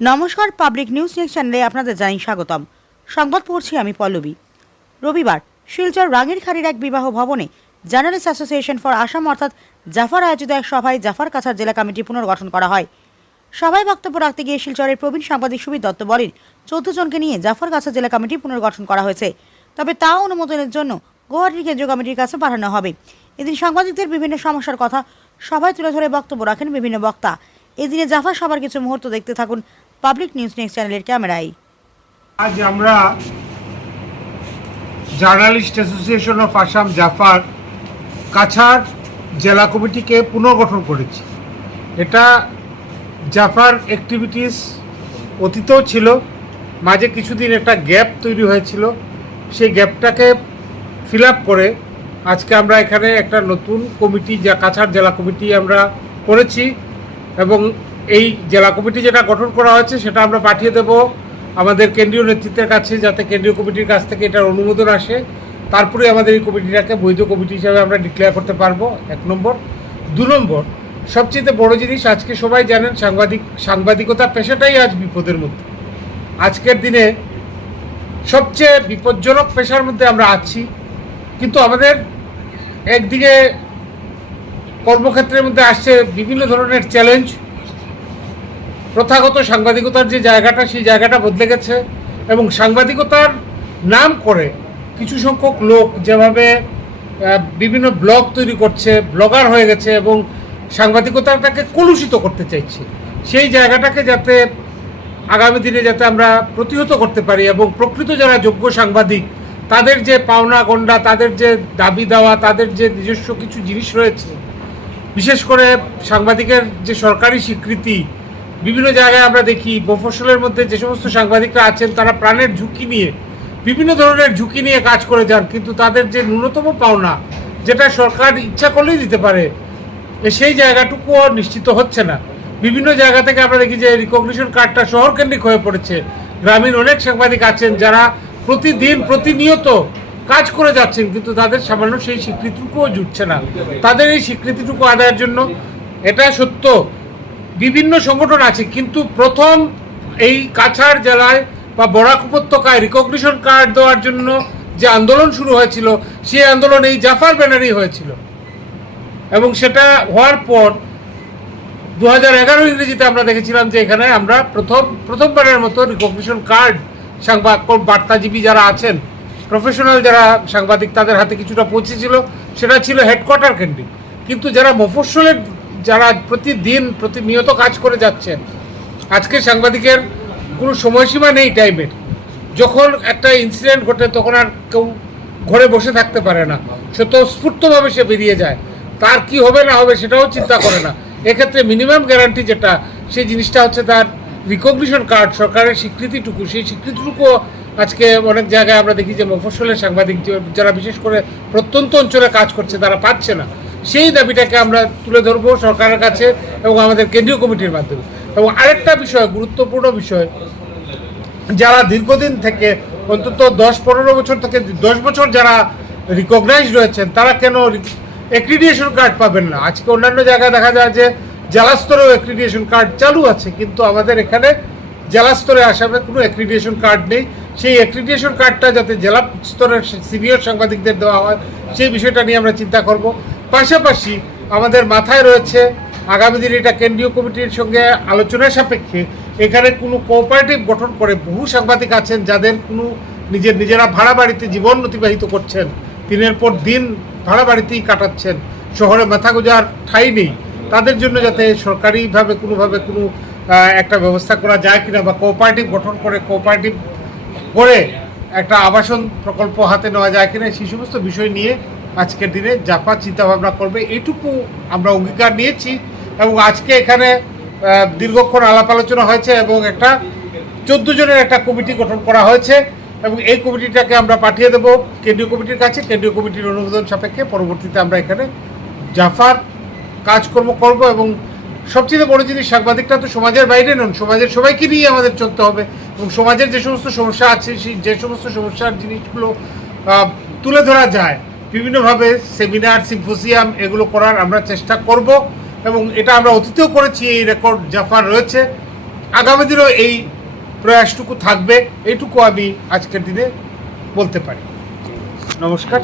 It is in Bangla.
নমস্কার, পাবলিক নিউজ নেক্সট চ্যানেলে আপনাদের জানাই স্বাগতম। সংবাদ পড়ছি আমি পল্লবী। রবিবার শিলচর রাঙ্গিরখাড়ির এক বিবাহ ভবনে জার্নালিস্ট অ্যাসোসিয়েশন ফর আসাম অর্থাৎ জাফার আয়োজিত এক সভায় জাফার কাছাড় জেলা কমিটি পুনর্গঠন করা হয়। সভায় বক্তব্য রাখতে গিয়ে শিলচরের প্রবীণ সাংবাদিক সুবীর দত্ত বলেন, 14 জনকে নিয়ে জাফার কাছাড় জেলা কমিটি পুনর্গঠন করা হয়েছে, তবে তা অনুমোদনের জন্য গুয়াহাটি কেন্দ্রীয় কমিটির কাছে পাঠানো হবে। এদিন সাংবাদিকদের বিভিন্ন সমস্যার কথা সভায় তুলে ধরে বক্তব্য রাখেন বিভিন্ন বক্তা। এদিনে জাফার সবার কিছু মুহূর্ত দেখতে থাকুন পাবলিক নিউজ নেক্সট চ্যানেলের ক্যামেরায়। আজ আমরা journalist association of Assam Jafar Cachar জেলা কমিটিকে পুনর্গঠন করেছি। এটা জাফার অ্যাক্টিভিটিস অতীতেও ছিল, মাঝে কিছুদিন একটা গ্যাপ তৈরি হয়েছিল, সেই গ্যাপটাকে ফিল আপ করে আজকে আমরা এখানে একটা নতুন কমিটি যা কাছাড় জেলা কমিটি আমরা করেছি। এবং এই জেলা কমিটি যেটা গঠন করা হয়েছে সেটা আমরা পাঠিয়ে দেব আমাদের কেন্দ্রীয় নেতৃত্বের কাছে, যাতে কেন্দ্রীয় কমিটির কাছ থেকে এটার অনুমোদন আসে। তারপরে আমাদের এই কমিটিটাকে বৈধ কমিটি হিসাবে আমরা ডিক্লেয়ার করতে পারবো, 1 নম্বর। 2 নম্বর, সবচেয়ে বড় জিনিস, আজকে সবাই জানেন সাংবাদিকতা পেশাটাই আজ বিপদের মধ্যে। আজকের দিনে সবচেয়ে বিপজ্জনক পেশার মধ্যে আমরা আছি, কিন্তু আমাদের একদিকে কর্মক্ষেত্রের মধ্যে আসছে বিভিন্ন ধরনের চ্যালেঞ্জ। প্রথাগত সাংবাদিকতার যে জায়গাটা, সেই জায়গাটা বদলে গেছে এবং সাংবাদিকতার নাম করে কিছু সংখ্যক লোক যেভাবে বিভিন্ন ব্লগ তৈরি করছে, ব্লগার হয়ে গেছে এবং সাংবাদিকতাটাকে কলুষিত করতে চাইছে, সেই জায়গাটাকে যাতে আগামী দিনে যাতে আমরা প্রতিহত করতে পারি এবং প্রকৃত যারা যোগ্য সাংবাদিক তাদের যে পাওনা গণ্ডা, তাদের যে দাবি দেওয়া, তাদের যে নিজস্ব কিছু জিনিস রয়েছে, বিশেষ করে সাংবাদিকের যে সরকারি স্বীকৃতি, বিভিন্ন জায়গায় আমরা দেখি মফস্বলের মধ্যে যে সমস্ত সাংবাদিকরা আছেন তারা প্রাণের ঝুঁকি নিয়ে, বিভিন্ন ধরনের ঝুঁকি নিয়ে কাজ করে যান, কিন্তু তাদের যে ন্যূনতম পাওনা, যেটা সরকার ইচ্ছা করলেই দিতে পারে, সেই জায়গাটুকুও নিশ্চিত হচ্ছে না। বিভিন্ন জায়গা থেকে আমরা দেখি যে রিকগনিশন কার্ডটা শহরকেন্দ্রিক হয়ে পড়েছে। গ্রামীণ অনেক সাংবাদিক আছেন যারা প্রতিদিন প্রতিনিয়ত কাজ করে যাচ্ছেন, কিন্তু তাদের সামান্য সেই স্বীকৃতিটুকুও জুটছে না। তাদের এই স্বীকৃতিটুকু আদায়ের জন্য, এটা সত্য বিভিন্ন সংগঠন আছে, কিন্তু প্রথম এই কাছাড় জেলায় বা বরাক উপত্যকায় রিকগনিশন কার্ড দেওয়ার জন্য যে আন্দোলন শুরু হয়েছিল, সেই আন্দোলন এই জাফার ব্যানারেই হয়েছিল। এবং সেটা হওয়ার পর 2011 ইংরেজিতে আমরা দেখেছিলাম যে এখানে আমরা প্রথমবারের মতো রিকগনিশন কার্ড বার্তাজীবী যারা আছেন, প্রফেশনাল যারা সাংবাদিক, তাদের হাতে কিছুটা পৌঁছেছিল। সেটা ছিল হেডকোয়ার্টার কেন্দ্রিক, কিন্তু যারা মফস্বলের যারা প্রতিদিন প্রতিনিয়ত কাজ করে যাচ্ছেন, আজকে সাংবাদিকের কোনো সময়সীমা নেই টাইমের। যখন একটা ইনসিডেন্ট ঘটে তখন আর কেউ ঘরে বসে থাকতে পারে না, স্বতঃস্ফূর্তভাবে সে বেরিয়ে যায়, তার কি হবে না হবে সেটাও চিন্তা করে না। এক্ষেত্রে মিনিমাম গ্যারান্টি যেটা, সেই জিনিসটা হচ্ছে তার রিকগনিশন কার্ড, সরকারের স্বীকৃতিটুকু। সেই স্বীকৃতিটুকুও আজকে অনেক জায়গায় আমরা দেখি যে মফস্বলের সাংবাদিক যারা বিশেষ করে প্রত্যন্ত অঞ্চলে কাজ করছে তারা পাচ্ছে না। সেই দাবিটাকে আমরা তুলে ধরবো সরকারের কাছে এবং আমাদের কেন্দ্রীয় কমিটির মাধ্যমে। এবং আরেকটা বিষয়, গুরুত্বপূর্ণ বিষয়, যারা দীর্ঘদিন থেকে অন্তত 10-15 বছর থেকে 10 বছর যারা রিকগনাইজড রয়েছেন, তারা কেন অ্যাক্রিডিয়েশন কার্ড পাবেন না? আজকে অন্যান্য জায়গায় দেখা যায় যে জেলা স্তরেও অ্যাক্রিডিয়েশন কার্ড চালু আছে, কিন্তু আমাদের এখানে জেলা স্তরে আসামে কোনো অ্যাক্রিডিয়েশন কার্ড নেই। সেই অ্যাক্রিডিয়েশন কার্ডটা যাতে জেলা স্তরের সিনিয়র সাংবাদিকদের দেওয়া হয়, সেই বিষয়টা নিয়ে আমরা চিন্তা করব। পাশাপাশি আমাদের মাথায় রয়েছে আগামী দিনে এটা কেন্দ্রীয় কমিটির সঙ্গে আলোচনার সাপেক্ষে এখানে কোনো কোঅপারেটিভ গঠন করে, বহু সাংবাদিক আছেন যাদের কোনো নিজেরা ভাড়া বাড়িতে জীবন অতিবাহিত করছেন, দিনের পর দিন ভাড়া বাড়িতেই কাটাচ্ছেন, শহরে মাথা গোঁজার ঠাঁই নেই, তাদের জন্য যাতে সরকারিভাবে কোনোভাবে কোনো একটা ব্যবস্থা করা যায় কিনা, বা কোঅপারেটিভ গঠন করে একটা আবাসন প্রকল্প হাতে নেওয়া যায় কিনা, সেই সমস্ত বিষয় নিয়ে আজকের দিনে জাফা চিন্তাভাবনা করবে, এইটুকু আমরা অঙ্গীকার নিয়েছি। এবং আজকে এখানে দীর্ঘক্ষণ আলাপ আলোচনা হয়েছে এবং একটা 14 জনের একটা কমিটি গঠন করা হয়েছে এবং এই কমিটিটাকে আমরা পাঠিয়ে দেব কেন্দ্রীয় কমিটির কাছে। কেন্দ্রীয় কমিটির অনুমোদন সাপেক্ষে পরবর্তীতে আমরা এখানে জাফার কাজকর্ম করব। এবং সবচেয়ে বড় জিনিস, সাংবাদিকটা তো সমাজের বাইরে নন, সমাজের সবাইকে নিয়ে আমাদের চলতে হবে এবং সমাজের যে সমস্ত সমস্যা আছে, সেই যে সমস্ত সমস্যার জিনিসগুলো তুলে ধরা যায় বিভিন্নভাবে, সেমিনার, সিম্পোজিয়াম, এগুলো করার আমরা চেষ্টা করব। এবং এটা আমরা অতীতেও করেছি, এই রেকর্ড জাফার রয়েছে। আগামী দিনেও এই প্রয়াসটুকু থাকবে, এইটুকু আমি আজকের দিনে বলতে পারি। নমস্কার।